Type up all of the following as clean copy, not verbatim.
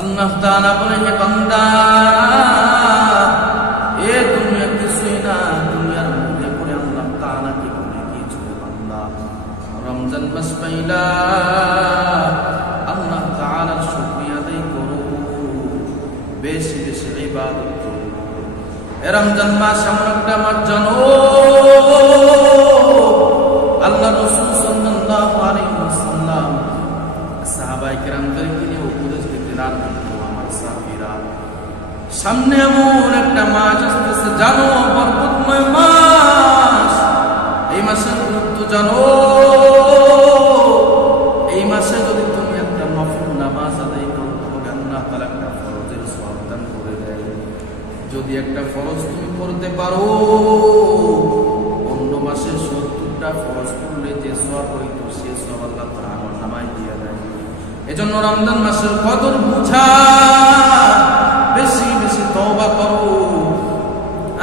আল্লাহ তাআলা বলেন, হে বান্দা, এ দুনিয়া কিছুই না, দুনিয়ার মধ্যে পড়ে আল্লাহ তাআলা কি বলে দিয়েছে, বান্দা রমজান মাস পাইলা আল্লাহ তাআলার শুকরিয়া আদায় করো, বেশি বেশি ইবাদত করো। এ রমজান মাস এমন একটা মাস, জানো আল্লাহ রাসূল সাল্লাল্লাহু আলাইহি ওয়াসাল্লাম সাহাবায়ে কেরামদেরকে নিয়ে উপদেশ দিতেন, আর বলতো, আমার সাহাবীরা, সামনে এমন একটা মাস আসতেছে, জানো বরকতময় মাস, এই মাসের গুরুত্ব জানো। এই মাসে যদি তুমি একটা নফল নামাজ আদায় করো, তবে আল্লাহ তাআলা একটা ফরজের সওয়াব দান করে দেয়। যদি একটা ফরজ তুমি করতে পারো, অন্য মাসে 70টা ফরজ করলে যে সওয়াব হইতো, সে সওয়াব আল্লাহ তাআলা আমার নামায় দিয়ে দেয়। এজন্য রমজান মাসের কদর বুঝা, বেশি বেশি তওবা করো।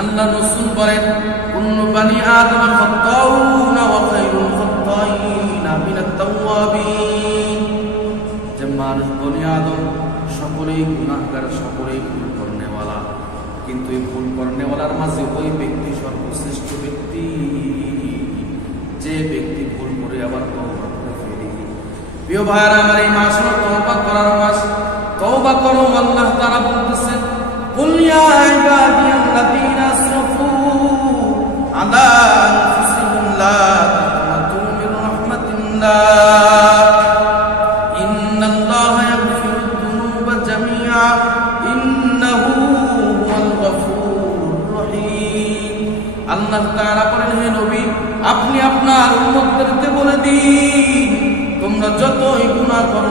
আল্লাহ রাসূল বলেন, কুল্লু বানি আদম খাত্তাউনা ওয়া খায়রুল খাত্তাইনা মিনাত তাওয়াবিন, যে মানুষ বনি আদম সকলেই গুনাহগার, সকলেই ভুল করনেওয়ালা, কিন্তু এই ভুল করনেওয়ালার মাঝে ওই ব্যক্তি সর্বশ্রেষ্ঠ ব্যক্তি, যে ব্যক্তি ভুল করে আবার তওবা করে ফিরে। প্রিয় ভাইরা আমার, এই মাস হলো তওবা করার মাস। তওবা করো। আল্লাহ তাআলা বলতেছেন, কুল ইয়া ইবাদিয়াল্লাযীনা আসরাফু আলা আনফুসিহিম লা তাকনাতু মির রাহমাতিল্লাহ ইন্নাল্লাহা ইয়াগফিরুদ যুনুবা জামিআ ইন্নাহু হুয়াল গফুরুর রহিম। আল্লাহ তাআলা বলেন, হে নবী, আপনি আপনার উম্মতদেরকে বলে দিন, তোমরা যতই গুনাহ করো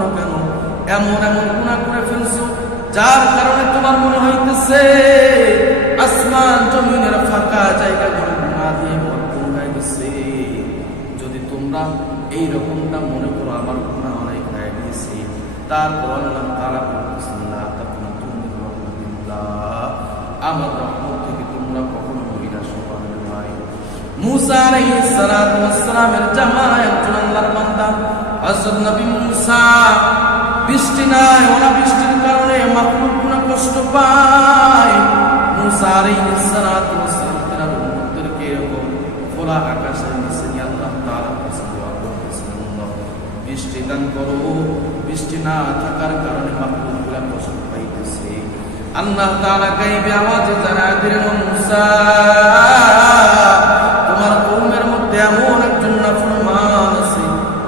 না কেন, এমন এমন গুনাহ করে ফেলছো যার কারণে তোমার মনে হইতেছে আসমান জমিনের ফাঁকা জায়গাগুলো গুনাহ দিয়ে ভরপুর হয়ে গেছে। যদি তোমরা এই রকমটা মনে করো আমার গুনাহ অনেক হয়ে গেছে, তারপর আল্লাহ তাআলা বলতেছেন, লা তাকনাতু মির রাহমাতিল্লাহ, আমার রহমত থেকে তোমরা কখনো নিরাশ হবে না। মুসা আলাইহিস সালাতু ওয়াস সালামের জামানায় একজন আল্লাহর বান্দা হযরত নবী মুসা, বৃষ্টি নাই, অনাবৃষ্টির কারণে মাখলুকগুলো কষ্ট পায়। মুসা আলাইহিস সালাতু ওয়াস সালাম তার উম্মতদেরকে এরকম খোলা আকাশের নিচে নিয়ে আল্লাহ তাআলার কাছে দোয়া করতেছেন, বৃষ্টি দান করো, বৃষ্টি না থাকার কারণে মাখলুকগুলো কষ্ট পাইতেছে। আল্লাহ তাআলা গায়বে আওয়াজে জানায় দিলেন, মুসা, তোমার কওমের মধ্যে এমন একজন নাফরমান আছে,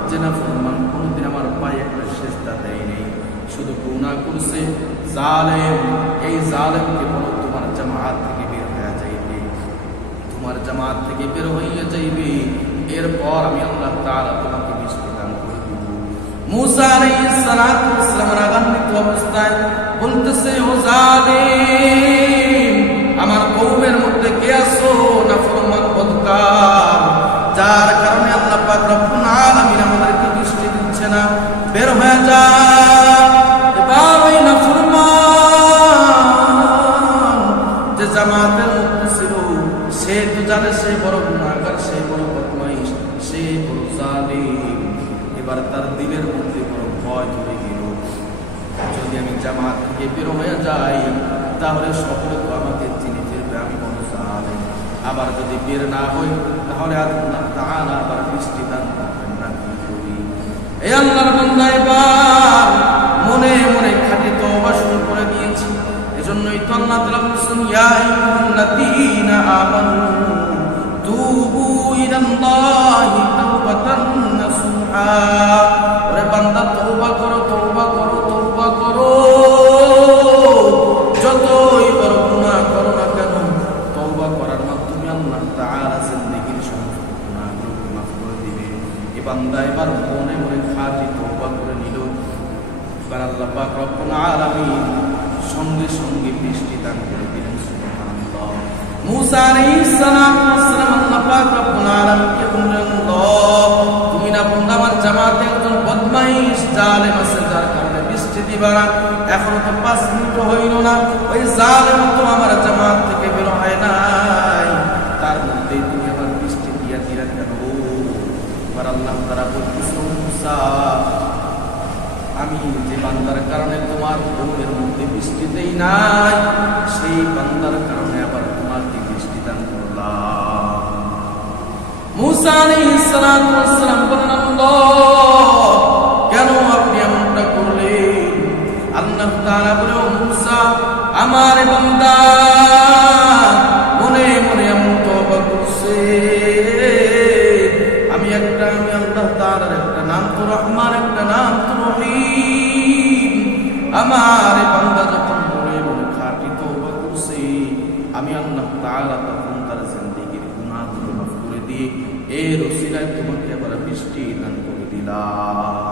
যে নাফরমান কোনদিন আমার পায়ে একটা সিজদা দেয় নাই, শুধু গুনাহ করছে, জালেম। এই জালেমকে বলো তোমার জামাত থেকে বের হয়ে যাইবে, তোমার জামাত থেকে বের হইয়া যাইবে, এরপর আমি আল্লাহ তাআলা তোমাকে বৃষ্টি দান করে দেব। মুসা আলাইহিস সালাতু ওয়াস সালাম রাগান্বিত অবস্থায় বলতেছে, ও জালেম, আমার কওমের মধ্যে কে আছো নাফরমান বদকার, যার কারণে আল্লাহ পাক রব্বুল আলামিন আমাদেরকে বৃষ্টি দিচ্ছে না, বের হয়ে যা। এবার ওই নাফরমান যে জামাতের মধ্যে ছিল, সে তো জানে সে বড় গুনাহগার, সে বড় বদমাইশ, সে বড় জালিম। এবার তার দিলের মধ্যে বড় ভয় ধরে গেল, যদি আমি জামাত থেকে বের হয়ে যাই তাহলে সকলে তো আমাকে চিনে ফেলবে, আমি বড় জালিম। আবার যদি বের না হই তাহলে আল্লাহ তাআলা আবার বৃষ্টি দান করবেন না, কি করি? এই আল্লাহর বান্দা এবার মনে মনে খাঁটি তওবা শুরু করে দিয়েছি। এজন্যই তো আল্লাহ তাআলা বলেছেন, ইয়া আইয়ুহাল্লাযীনা আমানু তুবু ইলাল্লাহি তাওবাতান নাসুহা। ওরে বান্দা, তওবা করো, তওবা করো, তওবা করো। যতই বড় গুনাহ করো না কেন, তওবা করার মাধ্যমে আল্লাহ তাআলা জিন্দেগীর সমস্ত গুনাহগুলোকে মাফ করে দিবে। এই বান্দা এবার মনে মনে খাঁটি তওবা করে নিল। এবার আল্লাহ পাক রব্বুল আলামিন সঙ্গে সঙ্গে বৃষ্টি দান করে দিলেন। সুবহানাল্লাহ। মুসা আলাইহিস সালাম আল্লাহ পাক রব্বুল আলামিনকে বললেন, তুমি না বললে আমার জামাতে একজন বদমাইশ জালেম আছে, যার কারণে বৃষ্টি দিবা না। এখনো তো 5 মিনিট হইল না, ওই জালেম তো আমার জামাত থেকে বের হয় নাই, তার মধ্যে তুমি আমার বৃষ্টি দিয়া দিলা কেন? এবার আল্লাহ তাআলা বলতেছেন, মুসা, আমি যে বান্দার কারণে তোমার কওমের মধ্যে বৃষ্টি দেই নাই, সেই বান্দার কারণে আবার তোমাকে বৃষ্টি দান করলাম। মূসা আলাইহিস সালাতু ওয়াস সালাম বললেন, আল্লাহ কেন আপনি এমনটা করলেন? আল্লাহ তাআলা বলে, ও মূসা, আমার বান্দা মনে মনে এমন তওবা করছে। আমি আল্লাহ তাআলার একটা নাম তো রহমান, একটা নাম তো রহিম। আমার বান্দা যখন মনে মনে খাঁটি তওবা করছে, আমি আল্লাহ তাআলা তখন তার জিন্দেগীর গুনাহগুলো মাফ করে দিয়ে এর ওসিলায় তোমাকে আবার বৃষ্টি দান করে দিলাম।